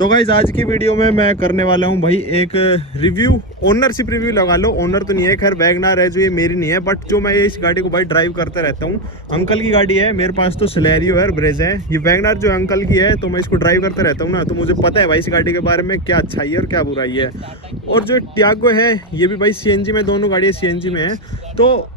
तो गाइस आज की वीडियो में मैं करने वाला हूं भाई एक रिव्यू, ओनरशिप रिव्यू लगा लो। ओनर तो नहीं है, खैर वैगनार है जो ये मेरी नहीं है, बट जो मैं इस गाड़ी को भाई ड्राइव करते रहता हूं, अंकल की गाड़ी है। मेरे पास तो सिलेरियो है और ब्रेजा है। ये वैगनार जो अंकल की है तो मैं इसको ड्राइव करते रहता हूँ ना, तो मुझे पता है भाई इस गाड़ी के बारे में क्या अच्छाई है और क्या बुराई है। और जो टियागो है ये भी भाई CNG में, दोनों गाड़ियाँ CNG में है, तो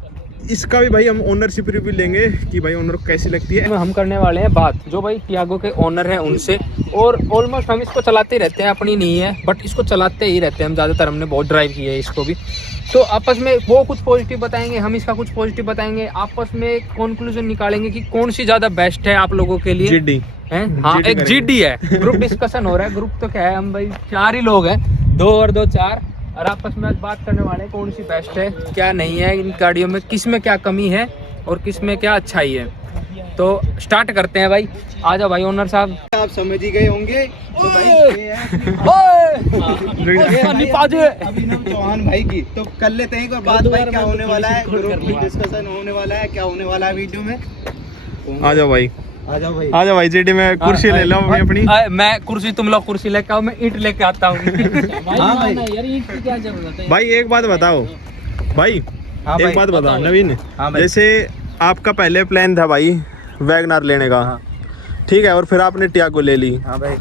इसका भी भाई हम ओनरशिप रिव्यू लेंगे कि भाई ओनर को कैसी लगती है। हम करने वाले हैं बात जो भाई टियागो के ओनर हैं उनसे, और ऑलमोस्ट हम इसको चलाते ही रहते हैं, अपनी नहीं है बट इसको चलाते ही रहते हैं हम ज़्यादातर। हमने बहुत ड्राइव किया है इसको भी, तो आपस में वो कुछ पॉजिटिव बताएंगे, हम इसका कुछ पॉजिटिव बताएंगे, आपस में कंक्लूजन निकालेंगे कि कौन सी ज़्यादा बेस्ट है आप लोगों के लिए। GD है हाँ, एक GD है। ग्रुप डिस्कशन हो रहा है। ग्रुप तो क्या है, हम भाई 4 ही लोग हैं, 2 और 2 4, और आपस में आज बात करने वाले हैं कौन सी बेस्ट है, क्या नहीं है इन गाड़ियों में, किस में क्या कमी है और किस में क्या अच्छाई है। तो स्टार्ट करते हैं भाई। आ जाओ भाई ओनर साहब। आप समझ ही गए होंगे तो भाई ये है अभिनव चौहान भाई की। तो कर लेते हैं एक बात भाई, क्या होने वाला है, ग्रुप डिस्कशन होने वाला है, क्या होने वाला है वीडियो में। आ जाओ भाई, आ जाओ भाई, आ जाओ भाई। GD में कुर्सी ले लो अपनी। मैं कुर्सी, तुम लोग कुर्सी लेके आओ, मैं ईंट लेके आता हूँ। हाँ भाई, यार ईंट की क्या जरूरत है भाई एक बात बताओ भाई, हाँ एक बात बताओ नवीन, हाँ भाई। जैसे आपका पहले प्लान था भाई वैगनार लेने का, ठीक है, और फिर आपने टियागो ले ली, हाँ भाई।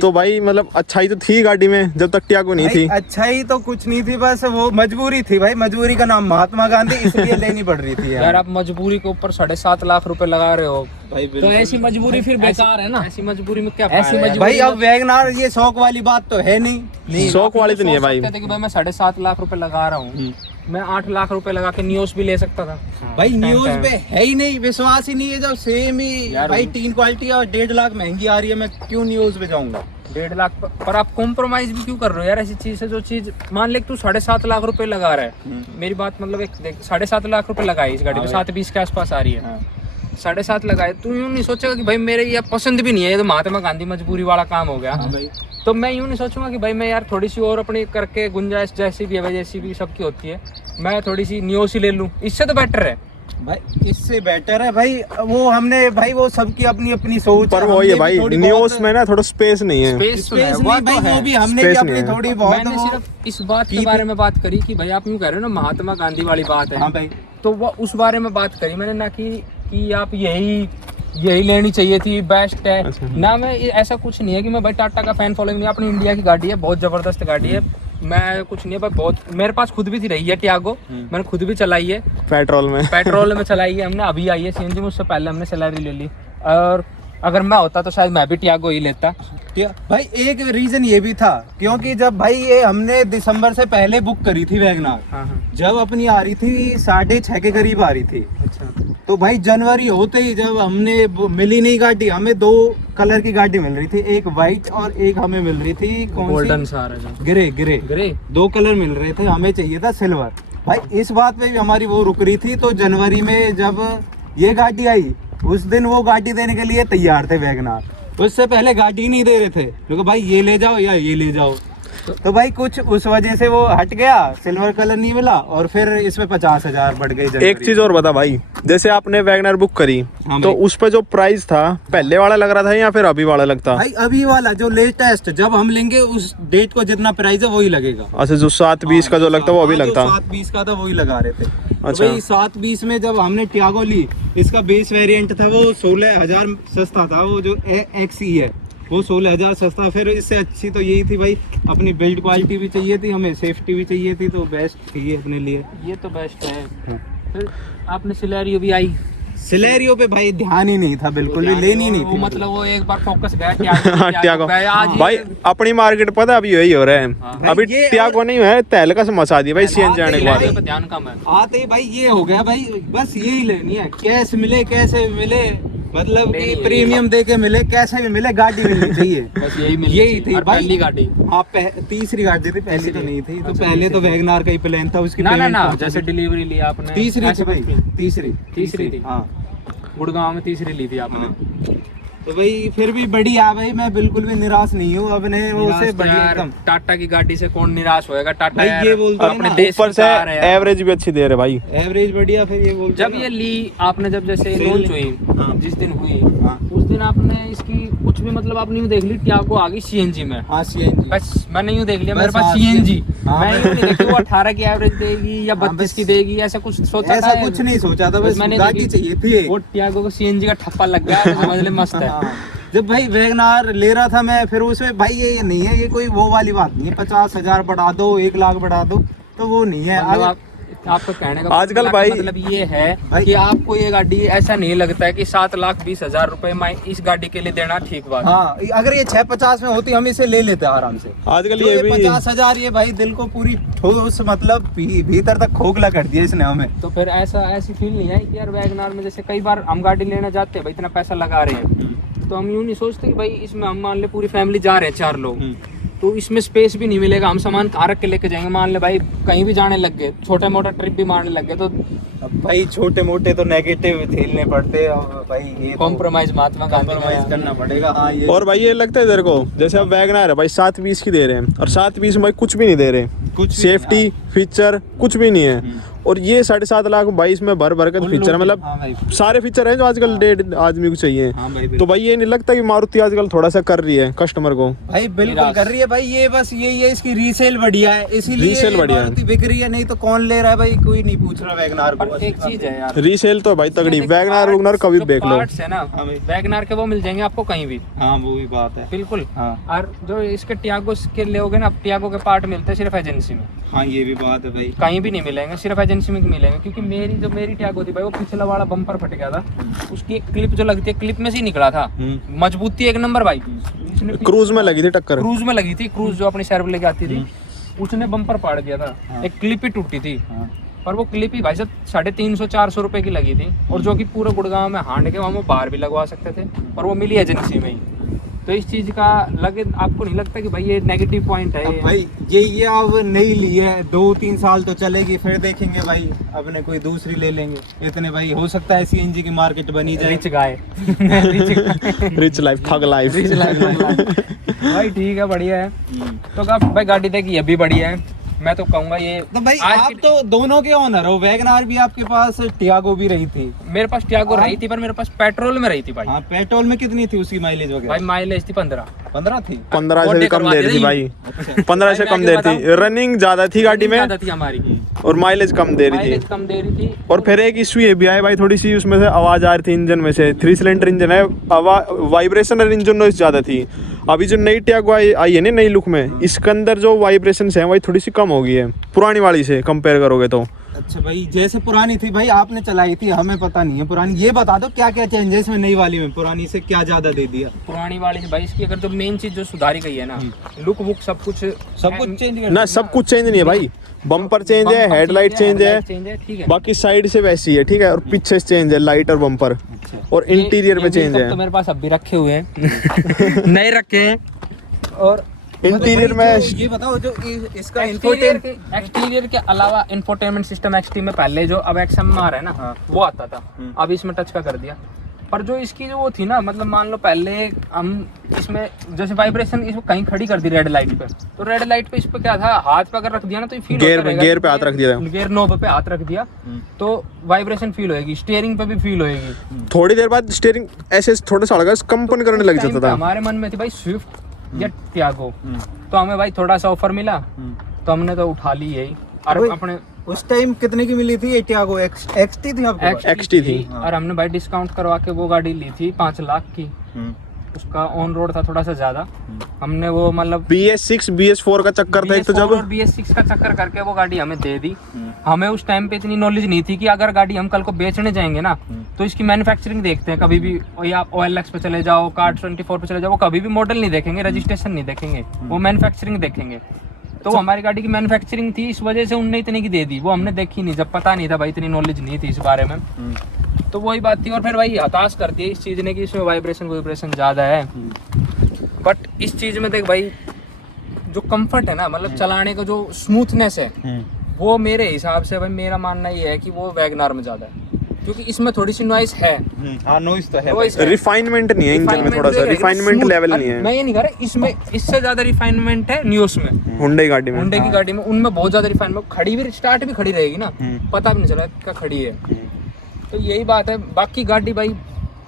तो भाई मतलब अच्छाई तो थी गाड़ी में जब तक टियागो नहीं थी। अच्छा ही तो कुछ नहीं थी, बस वो मजबूरी थी भाई। मजबूरी का नाम महात्मा गांधी, इसलिए लेनी पड़ रही थी यार। आप मजबूरी के ऊपर 7.5 लाख रुपए लगा रहे हो भाई। तो ऐसी मजबूरी फिर बेकार है ना। ऐसी मजबूरी में क्या ऐसी मजबूरी भाई, अब वैगनार ये शौक वाली बात तो है नहीं। शौक वाली तो नहीं है भाई। कि भाई मैं 7.5 लाख रुपए लगा रहा हूँ, मैं 8 लाख रुपए लगा के न्यूज भी ले सकता था भाई। न्यूज पे है ही नहीं, विश्वास ही नहीं है। जब सेम ही भाई 3 क्वालिटी और 1.5 लाख महंगी आ रही है, मैं क्यों न्यूज पे जाऊंगा। 1.5 लाख पर आप कॉम्प्रोमाइज भी क्यों कर रहे हो यार ऐसी चीज है जो चीज। मान ले तू 7.5 लाख रुपए लगा रहा है, मेरी बात मतलब एक देख, 7.5 लाख रुपए लगाई इस गाड़ी पे, 7.20 के आसपास आ रही है। 7.5 लगाए, तू यूं नहीं सोचेगा कि भाई मेरे ये पसंद भी नहीं है, ये तो महात्मा गांधी मजबूरी वाला काम हो गया। तो मैं यूं नहीं सोचूंगा कि भाई मैं यार थोड़ी सी और अपनी करके गुंजाइश जैसी भी है, जैसी भी सबकी होती है, मैं थोड़ी सी न्यूज ही ले लूं, इससे तो बेटर है भाई। इससे बेटर है भाई। वो हमने भाई, वो सबकी अपनी अपनी सोच, पर वो ये भाई न्यूज में ना थोड़ा स्पेस नहीं है। स्पेस नहीं भाई, वो भी हमने भी अपनी थोड़ी बहुत। मैंने सिर्फ इस बात के बारे में बात करी कि भाई आप यूं कह रहे हो ना महात्मा गांधी वाली बात है। हाँ भाई, तो वो उस बारे में बात करी मैंने, ना कि आप यही लेनी चाहिए थी, बेस्ट है। अच्छा। ना मैं ऐसा कुछ नहीं है कि मैं भाई टाटा का फैन फॉलोइंग नहीं, अपनी इंडिया की गाड़ी है, बहुत जबरदस्त गाड़ी है, मैं कुछ नहीं है भाई। बहुत मेरे पास खुद भी थी रही है टियागो, मैंने खुद भी चलाई है पेट्रोल में चलाई है हमने, अभी आई है CNG में, उससे पहले हमने सैलरी ले ली। और अगर मैं होता तो शायद मैं भी टियागो ही लेता भाई। एक रीजन ये भी था क्योंकि जब भाई ये हमने दिसंबर से पहले बुक करी थी वैगनार, जब अपनी आ रही थी 6.5 के करीब आ रही थी। अच्छा। तो भाई जनवरी होते ही जब हमने मिली नहीं गाड़ी, हमें 2 कलर की गाड़ी मिल रही थी, एक वाइट और एक हमें मिल रही थी गोल्डन ग्रे 2 कलर मिल रहे थे, हमें चाहिए था सिल्वर। भाई इस बात पे भी हमारी वो रुक रही थी। तो जनवरी में जब ये गाड़ी आई, उस दिन वो गाड़ी देने के लिए तैयार थे वैगनार, उससे पहले गाड़ी नहीं दे रहे थे क्योंकि भाई ये ले जाओ या ये ले जाओ। तो भाई कुछ उस वजह से वो हट गया, सिल्वर कलर नहीं मिला, और फिर इसमें 50,000 बढ़ गई। एक चीज और बता भाई, जैसे आपने वैगनार बुक करी, हाँ तो उस पे जो प्राइस था पहले वाला लग रहा था या फिर अभी वाला लगता? भाई अभी वाला जो लेटेस्ट, जब हम लेंगे उस डेट को जितना प्राइस है वही लगेगा। अच्छा, जो 7.20 का जो लगता वो अभी लगता? 7.20 का था वही लगा रहे थे। अच्छा। भाई 7.20 में जब हमने टियागो ली, इसका बेस वेरिएंट था वो 16,000 सस्ता था, वो जो XE है वो 16,000 सस्ता। फिर इससे अच्छी तो यही थी भाई, अपनी बिल्ड क्वालिटी भी चाहिए थी हमें, सेफ्टी भी चाहिए थी, तो बेस्ट थी ये अपने लिए। ये तो बेस्ट है। फिर आपने सिलेरियो भी आई, सिलेरियो पे भाई ध्यान ही नहीं था, बिल्कुल भी लेनी नहीं थी। मतलब वो एक बार फोकस गया टियागो भाई। अपनी मार्केट पता अभी यही हो रहा है, अभी टियागो नहीं है, तहलका से मचा दी भाई CNG आने के बाद। ध्यान कम है आते ही भाई ये हो गया भाई, बस यही लेनी है, कैश मिले कैसे मिले, मतलब कि प्रीमियम दे के मिले, कैसे भी मिले, गाड़ी मिलनी चाहिए। बस यही थी भाई पहली गाड़ी। आप तीसरी गाड़ी थी, पहली तो नहीं थी। तो पहले तो वैगनार का ही प्लान था, उसकी ना जैसे डिलीवरी ली आपने, तीसरी थी भाई, तीसरी थी। हाँ, गुड़गांव में तीसरी ली थी आपने। तो भाई फिर भी बढ़िया भाई, मैं बिल्कुल भी निराश नहीं हूँ। अब ने वो से बढ़िया एकदम। टाटा की गाड़ी से कौन निराश होएगा? टाटा यार ये बोलते हैं अपने ना, देश ऊपर से एवरेज भी अच्छी दे रहे भाई, एवरेज बढ़िया। फिर ये बोलते जब ये ली आपने, जब जैसे लॉन्च हुई, हाँ। जिस दिन हुई, हाँ। उस दिन आपने इसकी कुछ भी मतलब आपने यूँ देख ली टियागो आ गई सीएनजी में। हाँ सीएनजी, बस मैंने यूँ देख लिया मेरे बस, पास हाँ, सीएनजी, हाँ, मैं यूँ नहीं देखी वो 18 की एवरेज देगी या हाँ, 32 बस, की देगी, ऐसा कुछ सोचा ऐसा था? कुछ नहीं सोचा था, बस मैंने गाड़ी देखी, चाहिए थी एक। वो टियागो को सीएनजी का ठप्पा लग गया तो समझ ले मस्त है। हाँ, जब भाई वैगनार ले रहा था मैं, फिर उसमें भाई ये नहीं है, ये कोई वो वाली बात नहीं है 50,000 बढ़ा दो 1 लाख बढ़ा दो, तो वो नहीं है। मतलब आपका कहने का आजकल मतलब भाई- मतलब ये है भाई- कि आपको ये गाड़ी ऐसा नहीं लगता है कि 7,20,000 रुपए इस गाड़ी के लिए देना ठीक बात है। हाँ, अगर ये 650 में होती हम इसे ले लेते आराम से। आजकल जो ये भी 50,000 ये भाई दिल को पूरी ठोस मतलब भीतर तक खोखला कर दिया इसने हमें। तो फिर ऐसी फील नहीं आई कि यार वैगनार में जैसे कई बार हम गाड़ी लेने जाते हैं भाई इतना पैसा लगा रहे हैं तो हम यूँ नहीं सोचते कि भाई इसमें हम मान ले पूरी फैमिली जा रहे हैं 4 लोग, तो इसमें स्पेस भी नहीं मिलेगा, हम सामान कहाँ रख के लेके जाएंगे। मान ले भाई कहीं भी जाने लग गए, छोटा मोटा ट्रिप भी मारने लग गए तो अब भाई छोटे मोटे तो नेगेटिव झेलने पड़ते हैं, और भाई ये कॉम्प्रोमाइज महात्मा गांधी कॉम्प्रोमाइज का। करना पड़ेगा। हाँ ये और भाई ये लगता है तेरे को जैसे अब वैगनार है भाई 720 की दे रहे हैं और 720 में भाई कुछ भी नहीं दे रहे, कुछ भी सेफ्टी फीचर कुछ भी नहीं है। और ये 7.5 लाख भाई इसमें भर भर के फीचर है, मतलब हाँ भाई, सारे फीचर हैं जो आजकल डेट आदमी को चाहिए। हाँ भाई, तो भाई ये नहीं लगता कि मारुति आजकल थोड़ा सा कर रही है कस्टमर को? भाई बिल्कुल कर रही है भाई, ये बस यही है इसकी रीसेल बढ़िया है, इसीलिए रीसेल बढ़िया है। मारुति बिक रही है, नहीं तो कौन ले रहा है भाई, कोई नहीं पूछ रहा वैगनार को। पर एक चीज है यार, रीसेल तो भाई तगड़ी, वैगनार कभी जो देख लो। पार्ट्स है ना हाँ भाई। वैगनार के वो मिल जाएंगे आपको कहीं भी, हाँ वो भी बात है। बिल्कुल। हाँ और जो इसके टियागो के लोगे ना, टियागो के पार्ट मिलते हैं सिर्फ एजेंसी में, हाँ ये भी बात है भाई। कहीं भी नहीं मिलेंगे, सिर्फ एजेंसी में मिलेंगे। क्योंकि मेरी टियागो थी भाई, वो पिछला वाला बम्पर फट गया था, उसकी एक क्लिप जो लगती है क्लिप में से ही निकला था, मजबूती एक नंबर भाई। इसने क्रूज में लगी थी टक्कर। क्रूज में लगी थी, क्रूज जो अपनी सर्व लेके आती थी उसने बम्पर फाड़ दिया था, एक क्लिप ही टूटी थी। पर वो क्लिप ही भाई साहब 350-400 रुपए की लगी थी, और जो कि पूरे गुड़गांव में हांड के वहाँ वो बाहर भी लगवा सकते थे, और वो मिली एजेंसी में ही। तो इस चीज का लगे, आपको नहीं लगता कि भाई ये नेगेटिव पॉइंट है? अब भाई ये अब नहीं ली है, 2-3 साल तो चलेगी, फिर देखेंगे भाई अपने कोई दूसरी ले लेंगे। इतने भाई हो सकता है सीएनजी की मार्केट बनी जाए। रिच गाय रिच लाइफ, थग लाइफ। भाई ठीक है, बढ़िया है। तो भाई गाड़ी देखी अभी बढ़िया है, मैं तो कहूंगा ये। तो भाई आज आप की- तो दोनों के ओनर हो, वैगनार भी आपके पास, टियागो भी रही थी। मेरे पास टियागो रही थी, पर मेरे पास पेट्रोल में रही थी भाई। हाँ पेट्रोल में कितनी थी उसकी माइलेज वगैरह? भाई माइलेज थी 15 15 थी। 15 से बर्थडे कम करवा दे रही थी दी। भाई, अच्छा 15 से भाई, कम मैं दे आगे रही थी। रनिंग ज्यादा थी गाड़ी में ज्यादा थी हमारी, और माइलेज कम दे रही माइलेज थी। कम दे रही थी। और फिर एक इशू ये भी आया भाई, थोड़ी सी उसमें से आवाज आ रही थी इंजन में से, 3 सिलेंडर इंजन है, वाइब्रेशन और इंजन नॉइज ज्यादा थी। अभी जो नई टियागो आई है ना नई लुक में, इसके अंदर जो वाइब्रेशन है वही थोड़ी सी कम हो गई है पुरानी वाली से कंपेयर करोगे तो। अच्छा भाई, जैसे पुरानी थी भाई आपने चलाई थी, हमें पता नहीं है पुरानी, ये बता दो क्या क्या चेंजेस में नई वाली में, पुरानी से क्या ज्यादा दे दिया? पुरानी वाली से भाई इसकी अगर जो मेन चीज जो सुधारी गई है ना, लुक वुक सब कुछ चेंज ना सब कुछ चेंज नहीं है भाई, बम्पर चेंज है, हेडलाइट चेंज है, ठीक है। बाकी साइड से वैसी है, ठीक है, और पीछे से चेंज है लाइट और बम्पर, और इंटीरियर में चेंज है। तो मेरे पास अभी रखे हुए हैं नए रखे हैं। और इंटीरियर में ये बताओ जो इसका एक्सटीरियर के अलावा इंफोटेनमेंट सिस्टम एक्सटी में पहले जो अब XM में आ रहा है ना, वो आता था, अब इसमें टच का कर दिया। पर जो इसकी जो वो थी ना, मतलब मान लो पहले हम इसमें जैसे वाइब्रेशन इसको कहीं खड़ी कर दी रेड लाइट पे, तो रेड लाइट पे इस पे क्या था, हाथ पे अगर रख दिया ना तो फील गेयर पे हाथ रख दिया, गेयर नोब पे हाथ रख दिया तो वाइब्रेशन फील होएगी, स्टीयरिंग पे भी फील होएगी। थोड़ी देर बाद स्टीयरिंग ऐसे थोड़ा सा लगा कंपन करने लग जाता था। हमारे मन में थी भाई स्विफ्ट या टियागो, तो हमें भाई थोड़ा सा ऑफर मिला तो हमने तो उठा ली यही। और अपने उस टाइम कितने की मिली थी टियागो? एक्सटी थी आपके पास? XT थी। और हमने भाई डिस्काउंट करवा के वो गाड़ी ली थी 5 लाख की, उसका ऑन रोड था थोड़ा सा ज्यादा, हमने वो मतलब BS6 BS4 का चक्कर था एक तो जब, और BS6 का चक्कर करके वो गाड़ी हमें दे दी। हमें उस टाइम पे इतनी नॉलेज नहीं थी कि अगर गाड़ी हम कल को बेचने जाएंगे ना तो इसकी मैन्युफैक्चरिंग देखते हैं कभी भी, या OLX पे चले जाओ, कार24 पे चले जाओ, वो कभी भी मॉडल नहीं देखेंगे, रजिस्ट्रेशन नहीं देखेंगे, वो मैन्युफैक्चरिंग देखेंगे। तो हमारी गाड़ी की मैन्युफैक्चरिंग थी, इस वजह से उनने इतने की दे दी, वो हमने देखी नहीं, जब पता नहीं था भाई, इतनी नॉलेज नहीं थी इस बारे में, तो वही बात थी। और फिर भाई हताश कर दिया इस चीज़ ने कि इसमें वाइब्रेशन ज़्यादा है। बट इस चीज़ में देख भाई, जो कंफर्ट है ना, मतलब चलाने का जो स्मूथनेस है, वो मेरे हिसाब से भाई मेरा मानना ये है कि वो वैगनार में ज़्यादा है, क्योंकि इसमें थोड़ी सी नॉइस है। हाँ नॉइस तो है Noise भाई। है। रिफाइनमेंट नहीं है इंजन में, थोड़ा सा रिफाइनमेंट लेवल नहीं है। मैं ये नहीं कह रहा, इसमें इससे ज्यादा रिफाइनमेंट है नियोस में, हुंडई गाड़ी में। हुंडई की गाड़ी में, उनमें बहुत ज्यादा रिफाइनमेंट, खड़ी भी स्टार्ट भी खड़ी रहेगी ना, पता भी नहीं चला क्या खड़ी है। तो यही बात है। बाकी गाड़ी भाई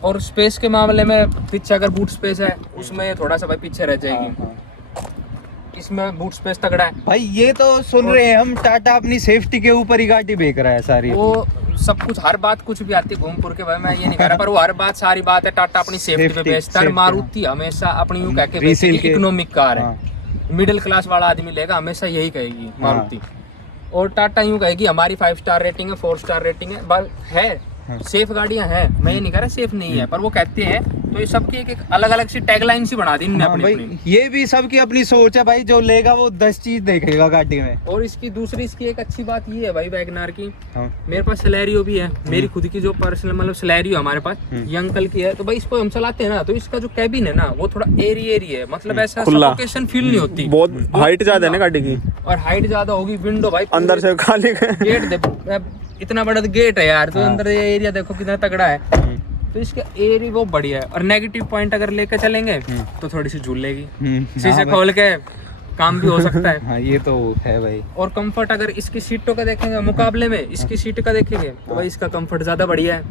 और स्पेस के मामले में पीछे अगर बूट स्पेस है उसमें थोड़ा सा भाई पीछे रह जाएगी। इसमें बूट स्पेस तगड़ा है भाई। ये तो सुन रहे हैं हम, टाटा अपनी सेफ्टी के ऊपर ही गाड़ी बेच रहा है सारी। वो सब कुछ हर बात कुछ भी आती है घूमपुर के, भाई मैं ये नहीं कह रहा, पर वो हर बात सारी बात है टाटा अपनी सेफ्टी पे बेचता है। मारुति हमेशा अपनी यूं कह के बेचती है इकोनॉमिक कार है, मिडिल क्लास वाला आदमी लेगा हमेशा यही कहेगी मारुति। और टाटा यूं कहेगी हमारी 5 स्टार रेटिंग है, 4 स्टार रेटिंग है सेफ गाड़ियां हैं, मैं ये नहीं कह रहा सेफ नहीं है, पर वो कहते हैं तो ये सबकी एक अलग अलग सी टैगलाइन सी बना दी इन्होंने अपनी। ये भी सबकी अपनी सोच है भाई, जो लेगा वो 10 चीज देखेगा गाड़ी में। और इसकी दूसरी इसकी एक अच्छी बात ये है भाई वैगनार की, मेरे पास सिलेरियो भी है, मेरी खुद की जो पर्सनल मतलब सिलेरियो हमारे पास ये अंकल की है, तो भाई इसको हम चलाते हैं ना तो इसका जो कैबिन है ना वो थोड़ा एरी है, मतलब ऐसा सफोकेशन फील नहीं होती। बहुत हाइट ज्यादा है ना गाड़ी की, और हाइट ज्यादा होगी, विंडो भाई अंदर से खाली गेट देखो, इतना बड़ा गेट है यार, तो अंदर ये एरिया देखो कितना तगड़ा है, तो इसका एरिया वो बढ़िया है। और नेगेटिव पॉइंट अगर लेकर चलेंगे तो थोड़ी सी झूलेगी, शीशे खोल के काम भी हो सकता है। हाँ ये तो है भाई। और कंफर्ट अगर इसकी सीटों का देखेंगे मुकाबले में इसकी सीट का देखेंगे तो भाई इसका कंफर्ट ज्यादा बढ़िया है,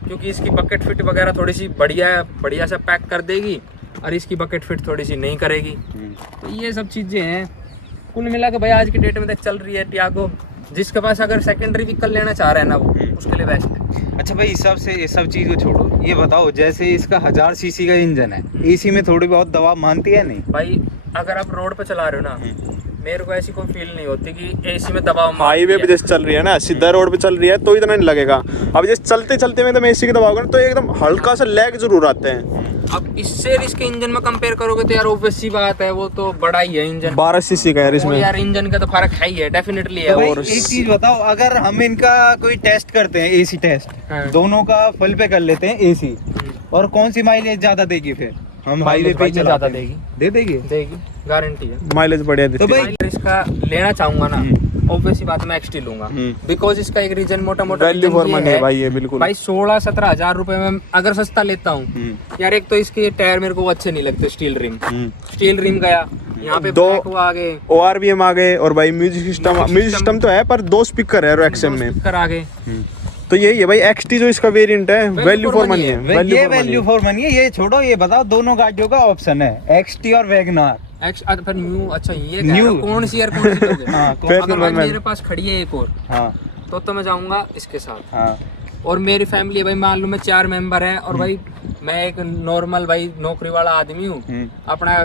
क्योंकि इसकी बकेट फिट वगैरह थोड़ी सी बढ़िया है, बढ़िया सा पैक कर देगी, और इसकी बकेट फिट थोड़ी सी नहीं करेगी। तो ये सब चीजें हैं, कुल मिला के भाई आज की डेट में तक चल रही है टियागो। जिसके पास अगर सेकेंडरी व्हीकल लेना चाह रहे हैं ना वो उसके लिए बेस्ट है। अच्छा भाई, ये सब चीज को छोड़ो, ये बताओ जैसे इसका 1000 सीसी का इंजन है, एसी में थोड़ी बहुत दबाव मानती है नहीं भाई? अगर आप रोड पे चला रहे हो ना, मेरे को ऐसी कोई फील नहीं होती कि एसी में दबाव। हाईवे पे जैसे चल रही है ना, सीधा रोड पे चल रही है तो इतना नहीं लगेगा। अब जैसे चलते चलते में तो एसी के दबाव तो एकदम हल्का सा लैग जरूर आते हैं। अब इससे इसके इंजन में कंपेयर करोगे तो यार ऑब्वियस सी बात है, वो तो बड़ा ही है इंजन, 12 सीसी का है इसमें। यार इंजन का तो फर्क है ही है, डेफिनेटली है। और एक चीज बताओ, अगर हम इनका कोई टेस्ट करते हैं, एसी टेस्ट, दोनों का फुल पे कर लेते हैं एसी, और कौन सी माइलेज ज्यादा देगी फिर? हम हाईवे पे ज्यादा देगी, देगी गारंटी है, माइलेज बढ़िया देती है। तो भाई इसका लेना चाहूंगा ना, ऑब्वियसली बात मैं एक्सटी लूंगा, बिकॉज इसका एक रीजन मोटा वैल्यू फॉर मनी है भाई, ये बिल्कुल भाई 16-17 हजार रुपए में अगर सस्ता लेता हूँ यार। एक तो इसके टायर मेरे को अच्छे नहीं लगते, स्टील रिम गया यहाँ पे, 2 आगे ORVM आ गए, और भाई म्यूजिक सिस्टम तो है पर 2 स्पीकर है एक्सएम में, स्पीकर आ गए। तो यही है भाई एक्सटी जो इसका वेरिएंट है, वैल्यू फॉर मनी है। वैल्यू फॉर मनी है। ये छोड़ो, ये बताओ दोनों गाड़ियों का ऑप्शन है, एक्सटी और वैगनार। फिर न्यू, अच्छा ये न्यू कौन सी यार, कौन सी लोगे? अगर भाई मेरे पास खड़ी है एक और, तो मैं जाऊंगा इसके साथ। और मेरी फैमिली भाई मान लो मैं 4 मेंबर है, और भाई मैं एक नॉर्मल भाई नौकरी वाला आदमी हूँ, अपना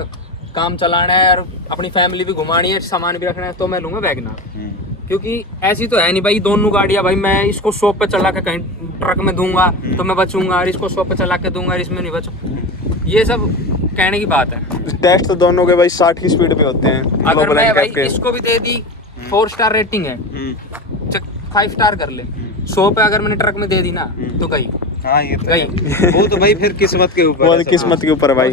काम चलाना है और अपनी फैमिली भी घुमानी है, सामान भी रखना है, तो मैं लूंगा वैगनार। क्योंकि ऐसी तो है नहीं भाई दोनों गाड़ियां, भाई मैं इसको शॉप पे चला के कहीं ट्रक में दूंगा तो मैं बचूंगा, और इसको शॉप पे चला के दूंगा और इसमें नहीं बचूंगा, ये सब कहने की बात है। टेस्ट तो दोनों के भाई 60 की स्पीड पे होते हैं। अगर मैं भाई इसको भी दे दी 4 स्टार रेटिंग है, 5 स्टार कर ले, 100 पे अगर मैंने ट्रक में दे दी ना तो गई। हाँ ये तो गई। वो तो भाई फिर किस्मत के ऊपर, वो किस्मत के ऊपर भाई,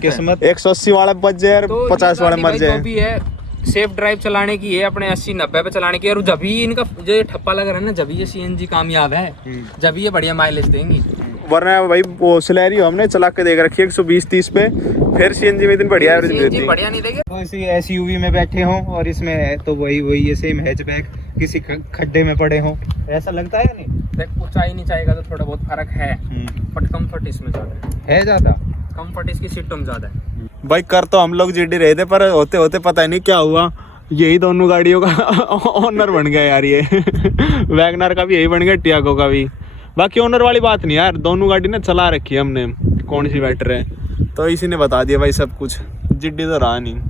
किस्मत। 180 वाला बच जाए, 50 वाला मर जाए, जो भी है सेफ ड्राइव चलाने की है, अपने 80-90 पे चलाने की। और जब ही इनका जो ये ठप्पा लग रहा है ना, जब ये सीएनजी कामयाब है, जब ये बढ़िया माइलेज देंगी। वरना भाई वो सिलेरियो हमने चला के देख रखी है 120-30 पे, फिर सीएनजी में इतनी बढ़िया एवरेज देती है। बढ़िया नहीं देगी। तो इसी एसयूवी में बैठे हों और इसमें है तो वही ये सेम हैचबैक किसी खड्डे में पड़े हों, ऐसा लगता है नहीं? देख ऊंचाई नीचाई का तो थोड़ा बहुत फर्क है, बट कंफर्ट इसमें ज्यादा है, ज्यादा कंफर्ट इसकी सीटों में ज्यादा है। भाई कर तो हम लोग जीडी रहे थे, पर होते होते पता नहीं क्या हुआ, यही दोनों गाड़ियों का ओनर बन गया यार ये। वैगनार का भी यही बन गया, टियागो का भी। बाकी ओनर वाली बात नहीं यार, दोनों गाड़ी ना चला रखी है हमने, कौन सी बेटर है, तो इसी ने बता दिया भाई सब कुछ, जिड्डी तो रहा नहीं।